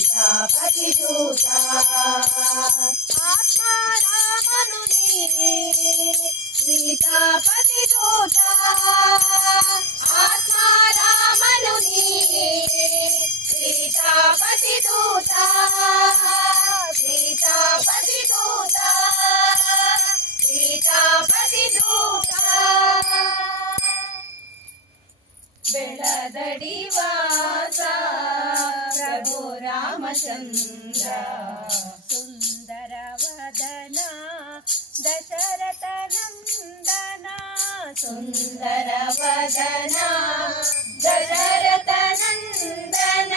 सीतापति दूता आत्मा रामनु सीतापति दूता आत्मा रामनु सीतापति दूता सीतापति दूता सीतापति दूता बेळदಡಿ ವಾಸ प्रभु रामचंद्र सुंदर वदन दशरथ नंदन सुंदर वदन दशरथ नंदन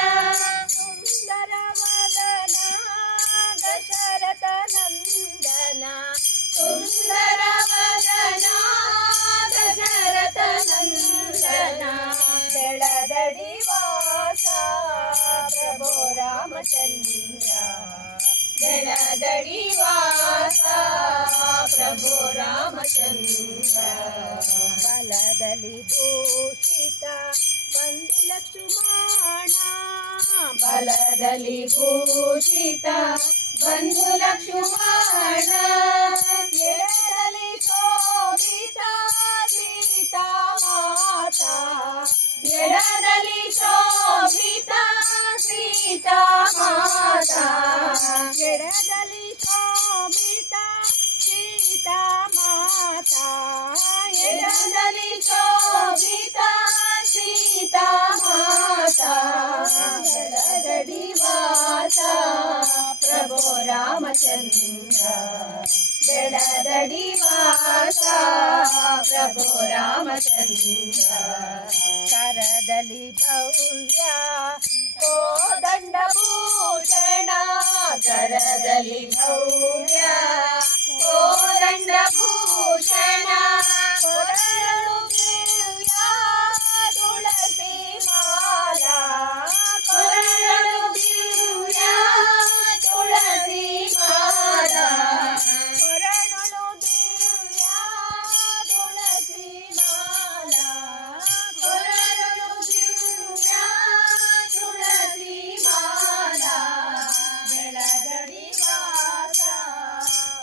सुंदर वदन दशरथ नंदन सुंदर वदन दशरथ नंदन बेळदಡಿ वास प्रभु रामचंद्र बेळदಡಿ वास प्रभु रामचंद्र बलदली भूषित बंधु लक्ष्मण बलदली भूषित बंधु लक्ष्मण एळदली शोभित सीता माता एळदली शोभित सीता माता एळदली शोभित सीता माता एळदली शोभित सीता माता बेळदಡಿ वास प्रभु रामचंद्र बेळदಡಿ वास प्रभु रामचंद्र करदली भव्य कोदंडभूषण करदली भव्य कोदंडभूषण ಕೊರಳು ದಿವ್ಯ ತುಳಸಿ ಮಾಲಾ ಕೊರಳು ದಿವ್ಯ ತುಳಸಿ ಮಾಲಾ ಕೊರಳು ದಿವ್ಯ ತುಳಸಿ ಮಾಲಾ ಕೊರಳು ದಿವ್ಯ ತುಳಸಿ ಮಾಲಾ ಬೆಳದಡಿ ವಾಸ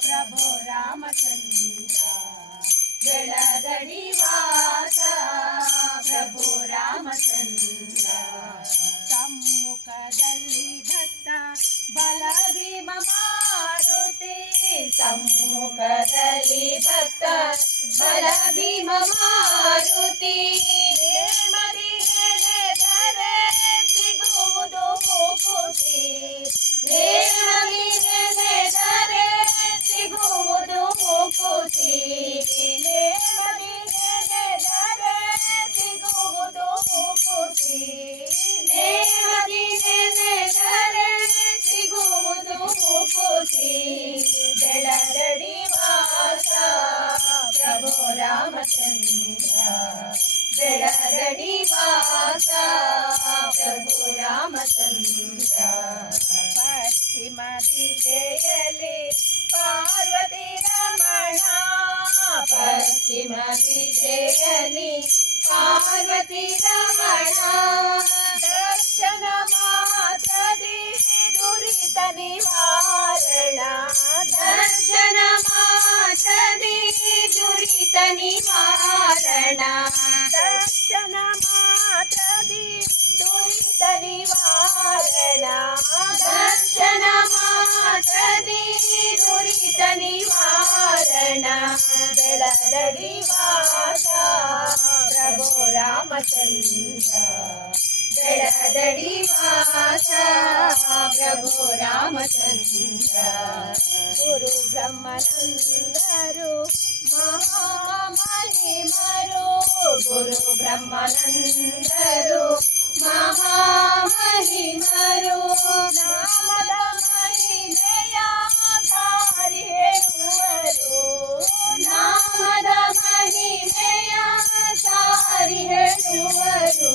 ಪ್ರಭು ರಾಮಚಂದ್ರ ಬೆಳದಡಿ ವಾಸ ಪ್ರಭು ರಾಮಚಂದ್ರ ಸಮ್ಮುಖದಲ್ಲಿ ಭಕ್ತ ಬಲ ಭೀಮ ಮಾರುತಿ ಸಮ್ಮುಖದಲ್ಲಿ ಭಕ್ತ ಬಲ ಭೀಮ ಮಾರುತಿ ನೇಮದಿ ನೆನೆದರೆ ಸಿಗುವುದು ಮುಕುತಿ ನೇಮದಿ ನೆನೆದರೆ ಸಿಗುವುದು ಮುಕುತಿ ನೇಮದಿ ನೆನೆದರೆ ಸಿಗುವುದು ಮುಕುತಿ ನೇಮದಿ ನೆನೆದರೆ ಸಿಗುವುದು ಮುಕುತಿ ಬೆಳದಡಿ ವಾಸ ಪ್ರಭು ರಾಮಚಂದ್ರ ಬೆಳದಡಿ ವಾಸ ಪ್ರಭು ರಾಮಚಂದ್ರ ಪಶ್ಚಿಮ ದಿಶೆಯಲ್ಲಿ ಪಾರ್ವತಿ ರಮಣ ಪಶ್ಚಿಮ ದಿಶೆಯಲ್ಲಿ ಪಾರ್ವತಿ ರಮಣ ದರ್ಶನ ಮಾತ್ರದಿ ದುರಿತ ನಿವಾರಣ ದರ್ಶನ ಮಾತ್ರದಿ ದುರಿತ ನಿವಾರಣ ದರ್ಶನ ಮಾತ್ರದಿ ದುರಿತ ನಿವಾರಣ ದರ್ಶನ ಮಾತ್ರದಿ ದುರಿತ ನಿವಾರಣ ಬೆಳದಡಿ ವಾಸ ಪ್ರಭು ರಾಮಚಂದ್ರ ಬೆಳದಡಿ ವಾಸ ಪ್ರಭು ರಾಮಚಂದ್ರ ಗುರು ಬ್ರಹ್ಮನಂದರು ಮಹಾಮಹಿಮರು ಗುರು ಬ್ರಹ್ಮನಂದರು ಮಹಾಮಹಿಮರು ನಾಮದ ಮಹಿಮೆಯ ಸಾರಿ ಹೇಳುವರು ನಾಮದ ಮಹಿಮೆಯ ಸಾರಿ ಹೇಳುವರು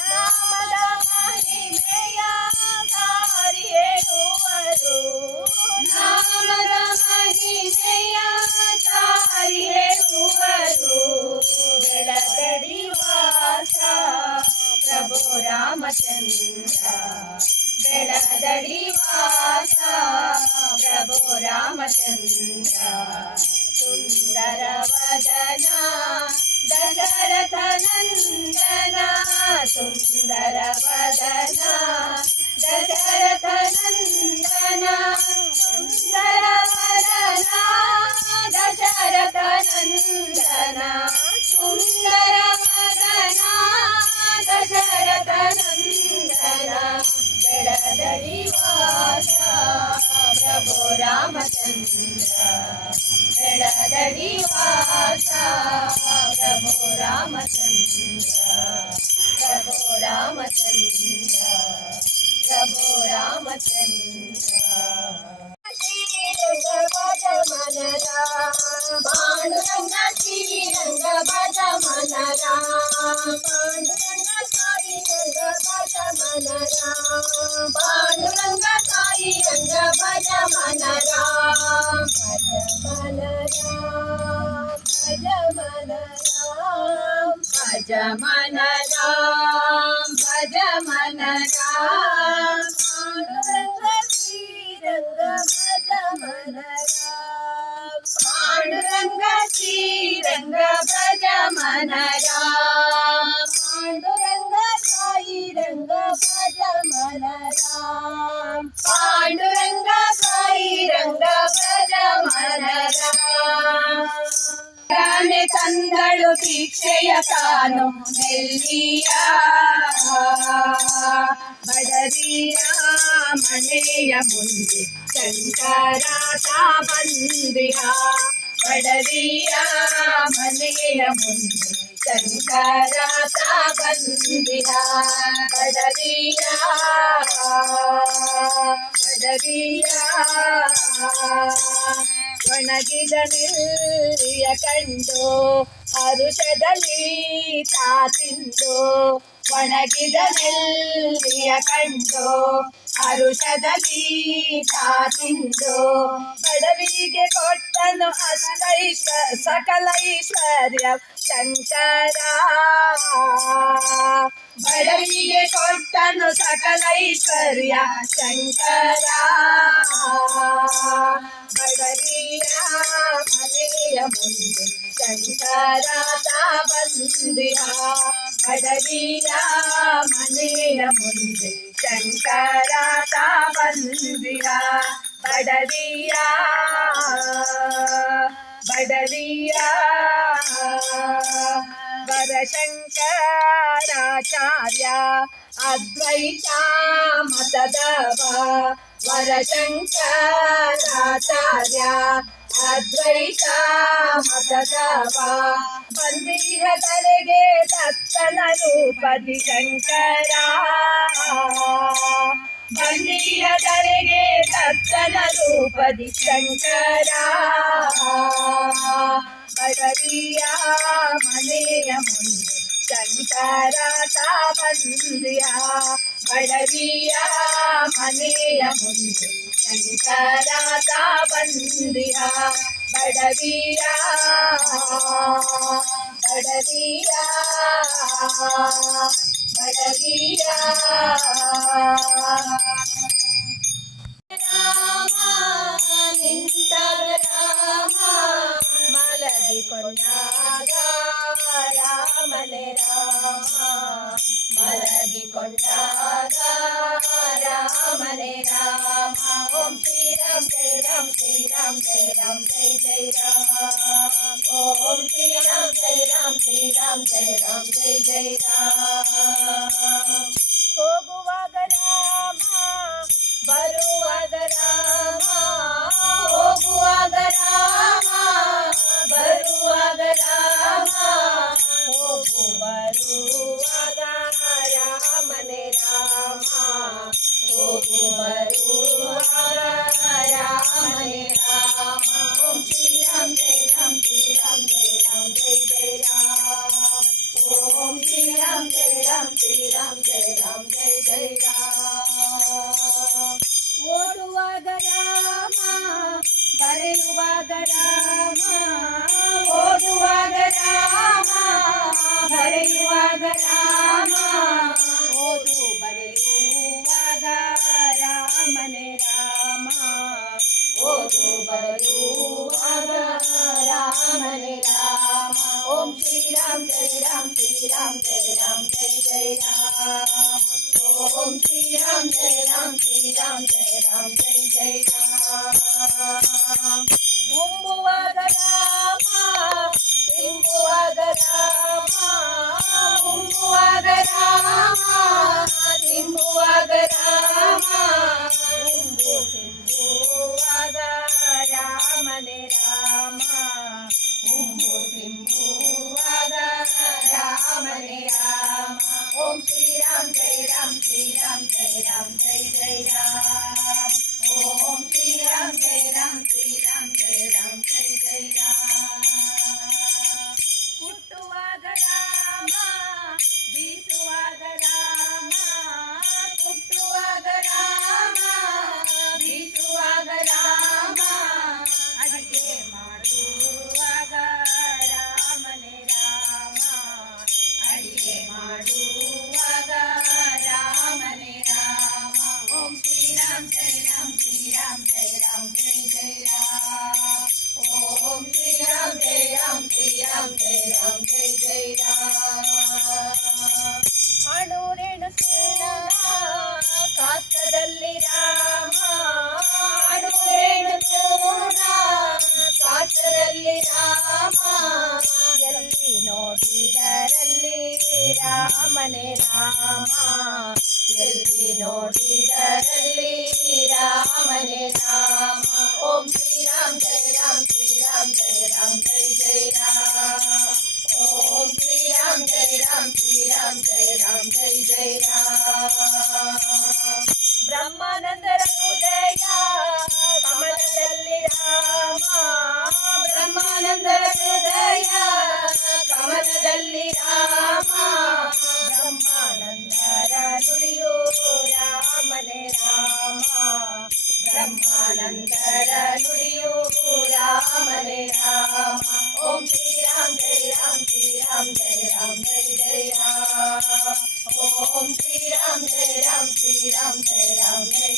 ನಾಮದ ಮಹಿಮೆಯ ಸಾರಿ ಹೇಳುವರು ನಾಮದ ಮಹಿಮೆಯ ಸಾರಿ ಹೇಳುವರು ಬೆಳದಡಿ ವಾಸ ಪ್ರಭು ರಾಮಚಂದ್ರ ಬೆಳ ಸುಂದರ ವದನ ದಶರಥ ನಂದನ ಸುಂದರ ವದನ ದಶರಥ ನಂದನ ಸುಂದರ ವದನ ದಶರಥ ನಂದನ ಸುಂದರ ವದನ ದಶರಥ ನಂದನ ಬೆಳದಡಿ ವಾಸ ಪ್ರಭು ರಾಮಚಂದ್ರ ಬೆಳದಡಿ ವಾಸ ಪ್ರಭು ರಾಮಚಂದ್ರ ಪ್ರಭು ರಾಮಚಂದ್ರ ಪ್ರಭು ರಾಮಚಂದ್ರ ಶ್ರೀರಂಗ ಭಜ ಮನರ ಪಾಂಡುರಂಗ ಶ್ರೀರಂಗ ಭಜ ಮನರ ಪಾಂಡುರಂಗ ಸಾಯಿ ರಂಗ ಭಜ ಮನರ ಪಾಂಡುರಂಗ ಸಾಯಿ ರಂಗ ಭಜ ಮನರ ಭಜ ಮನರ ಭಜ ಮನರ ಭಜ ಮನರ ಭಜ ಮನರ ಪಾಂಡುರಂಗ ಶ್ರೀರಂಗ ಭಜ ಮನರ ಪಾಂಡುರಂಗ ಶ್ರೀರಂಗ ಭಜ ಮನರ ಪಾಂಡುರಂಗ ಸಾಯಿ ರಂಗ ಭಜ ಮನರ ಪಾಂಡುರಂಗ ಸಾಯಿ ರಂಗ ಭಜ ಮನರ ರಾಣೆ ತಂದಳು ಭಿಕ್ಷೆಯ ತಾನು ನೆಲ್ಲಿಯ ಬಡವಿಯ ಮನೆಯ ಮುಂದೆ ಶಂಕರಾಟ ಬಂದಿಯ ಬಡವಿಯ ಮನೆಯ ಮುಂದೆ ಶಂಕರಾಟ ಬಂದಿಯ ಬಡವಿಯ ಬಡವಿಯ ಒಣಗಿದ ನೆಲ್ಲಿಯ ಕಂಡು ಹರುಷದಲ್ಲಿ ತಾ ತಿಂದು ಒಣಗಿದ ನೆಲ್ಲಿಯ ಕಂಡು ಹರುಷದಲ್ಲಿ ತಾ ತಿಂದು ಬಡವಿಗೆ ಕೊಟ್ಟನು ಸಕಲ ಐಶ್ವರ್ಯ ಶಂಕರ ಬಡವಿಗೆ ಕೊಟ್ಟನು ಸಕಲ ಐಶ್ವರ್ಯ ಶಂಕರ ಬಡವಿಯ ಮನೆಯ ಮುಂದೆ ಶಂಕರಾಟ ಬಂದಿಯ ಬಡವಿಯ ಮನೆಯ ಮುಂದೆ ಶಂಕರಾಟ ಬಂದಿಯ ಬಡವಿಯ ಬಡವಿಯ ವರಶಂಕರಾಚಾರ್ಯ ಅದ್ವೈತ ಮತದವ ವರಶಂಕರಾಚಾರ್ಯ ಅದ್ವೈತ ಮತದವ ಬಂದಿಹ ತಲೆಗೆ ದತ್ತನ ರೂಪದಿ ಶಂಕರ ಬಂದಿಹ ತಲೆಗೆ ದತ್ತನ ರೂಪದಿ ಶಂಕರ ಬಡವಿಯ ಮನೆಯ ಮುಂದೆ ಶಂಕರಾಟ ಬಂದಿಯ ಬಡವಿಯ ಮನೆಯ ಮುಂದೆ ಶಂಕರಾಟ ಬಂದಿಯ ಬಡವಿಯ ಬಡವಿಯ ಬಡವಿಯ ರಾಮ ನಿಂತಾಗ ರಾಮ ಮಲಗಿಕೊಂಡಾಗ ರಾಮನೇ ರಾಮ ಮಲಗಿಕೊಂಡಾಗ ರಾಮನೇ ರಾಮ ಓಂ ಶ್ರೀರಾಮ್ ಜೈ ರಾಮ್ ಶ್ರೀರಾಮ್ ಜೈ ರಾಮ್ ಜೈ ಜೈ ರಾಮ್ ಓಂ ಶ್ರೀರಾಮ್ ಜೈ ರಾಮ್ ಶ್ರೀರಾಮ್ ಜೈ ರಾಮ್ ಜೈ ಜೈ ರಾಮ್ ಹೋಗುವಾಗ ರಾಮ ಬರುವಾಗ ರಾಮ ಹೋಗುವಾಗ ರಾಮ ಬರುವಾಗ ರಾಮ ಹೋಗು ಬರುವಾಗ ರಾಮನೇ ರಾಮ ಹೋಗು ಬರುವಾಗ ರಾಮನೇ ರಾಮ ಓಂ ಶ್ರೀರಾಮ್ ಜೈ ರಾಮ್ ಶ್ರೀರಾಮ್ ಜೈ ರಾಮ್ ಜೈ ಜೈ ರಾಮ್ ಓಂ ಶ್ರೀರಾಮ್ ಜೈ ರಾಮ್ ಶ್ರೀರಾಮ್ ಜೈ ರಾಮ್ ಜೈ ಜೈ ರಾಮ್ ಓಡುವಾಗ ರಾಮ ಬರೆಯುವಾಗ ರಾಮ ಓದುವಾಗ ರಾಮ ಬರೆಯುವಾಗ ರಾಮ ಓದು ಬರೆಯುವಾಗ ರಾಮನೇ ರಾಮ ಓದು ಬರೆಯುವಾಗ ओम श्री राम जय राम श्री राम जय राम जय जय राम ओम श्री राम जय राम श्री राम जय राम जय जय राम ಉಂಬುವಾಗ ರಾಮ ತಿಂಬುವಾಗ ರಾಮ ಉಂಬುವಾಗ ರಾಮ ತಿಂಬುವಾಗ ರಾಮ ಉಂಬು ತಿಂಬುವಾಗ ರಾಮನೇ ರಾಮ ಉಂಬು ತಿಂಬುವಾಗ ರಾಮನೇ ರಾಮ ಓಂ ಶ್ರೀ ರಾಮ್ ಜೈ ರಾಮ್ ಶ್ರೀ ರಾಮ್ ಜೈ ರಾಮ್ ಜೈ ಜೈ ರಾಮ್ ಓಂ ಶ್ರೀ ರಾಮ್ ಜೈ ರಾಮ್ ಶ್ರೀ ರಾಮ್ ಜೈ ರಾಮ್ ಜೈ ಜೈ ರಾಮ್ ಹುಟ್ಟುವಾಗ ರಾಮ ಬೀಸುವಾಗ ರಾಮ ಹುಟ್ಟುವಾಗ ರಾಮ ಬೀಸುವಾಗ ರಾಮ ಅಡಿಗೆ ಮಾಡುವಾಗ ರಾಮನೇ ರಾಮ ಅಡಿಗೆ ಮಾಡುವಾಗ ರಾಮನೇ ರಾಮ ಓಂ ಶ್ರೀ ರಾಮ್ ಜೈ ರಾಮ್ ಶ್ರೀ ರಾಮ್ ಜೈ ರಾಮ್ ಜೈ ಜೈ ರಾಮ್ ಓಂ ಶ್ರೀ ರಾಮ್ ಜೈ ರಾಮ್ ಶ್ರೀ ರಾಮ್ ಜೈ ರಾಮ್ ಜೈ ಜೈ ರಾಮ್ ಅಣುರೇಣು ಸೂರ ಕಾಷ್ಟದಲ್ಲಿ ರಾಮ ಅಣುರೇಣು ಸೂರ ಕಾಷ್ಟದಲ್ಲಿ ರಾಮ ಎಲ್ಲಿ ನೋಡಿದರಲ್ಲಿ ರಾಮನೇ ರಾಮ ಎಲ್ಲಿ ನೋಡಿದರಲ್ಲಿ ರಾಮನೇ ರಾಮ ಓಂ ಶ್ರೀ ರಾಮ್ ಜೈ ರಾಮ್ ಶ್ರೀ ರಾಮ್ ಜೈ ರಾಮ್ ಜೈ ಜೈ ರಾಮ್ ಓಂ ಶ್ರೀ ರಾಮ್ ಜೈ ರಾಮ್ ಶ್ರೀ ರಾಮ್ ಜೈ ರಾಮ್ ಜೈ ಜೈ ರಾಮ್ ಬ್ರಹ್ಮಾನಂದರ ಹೃದಯ ಕಮಲದಲ್ಲಿ ರಾಮ ಬ್ರಹ್ಮಾನಂದರ ಹೃದಯ ಕಮಲದಲ್ಲಿ ರಾಮ ಬ್ರಹ್ಮಾನಂದರ ನುಡಿಯೋ ರಾಮನೇ ರಾಮ ಬ್ರಹ್ಮಾನಂದರ ನುಡಿಯೋ ರಾಮನೇ ರಾಮ ಓಂ ಶ್ರೀ ರಾಮ್ ಜೈ ರಾಮ್ ಶ್ರೀ ರಾಮ್ ಜೈ ರಾಮ್ ಜೈ ಜೈ ರಾಮ್ ಓಂ ಶ್ರೀ ರಾಮ್ ಜೈ ರಾಮ್ ಶ್ರೀ ರಾಮ್ ಜೈ ರಾಮ್ ಜೈ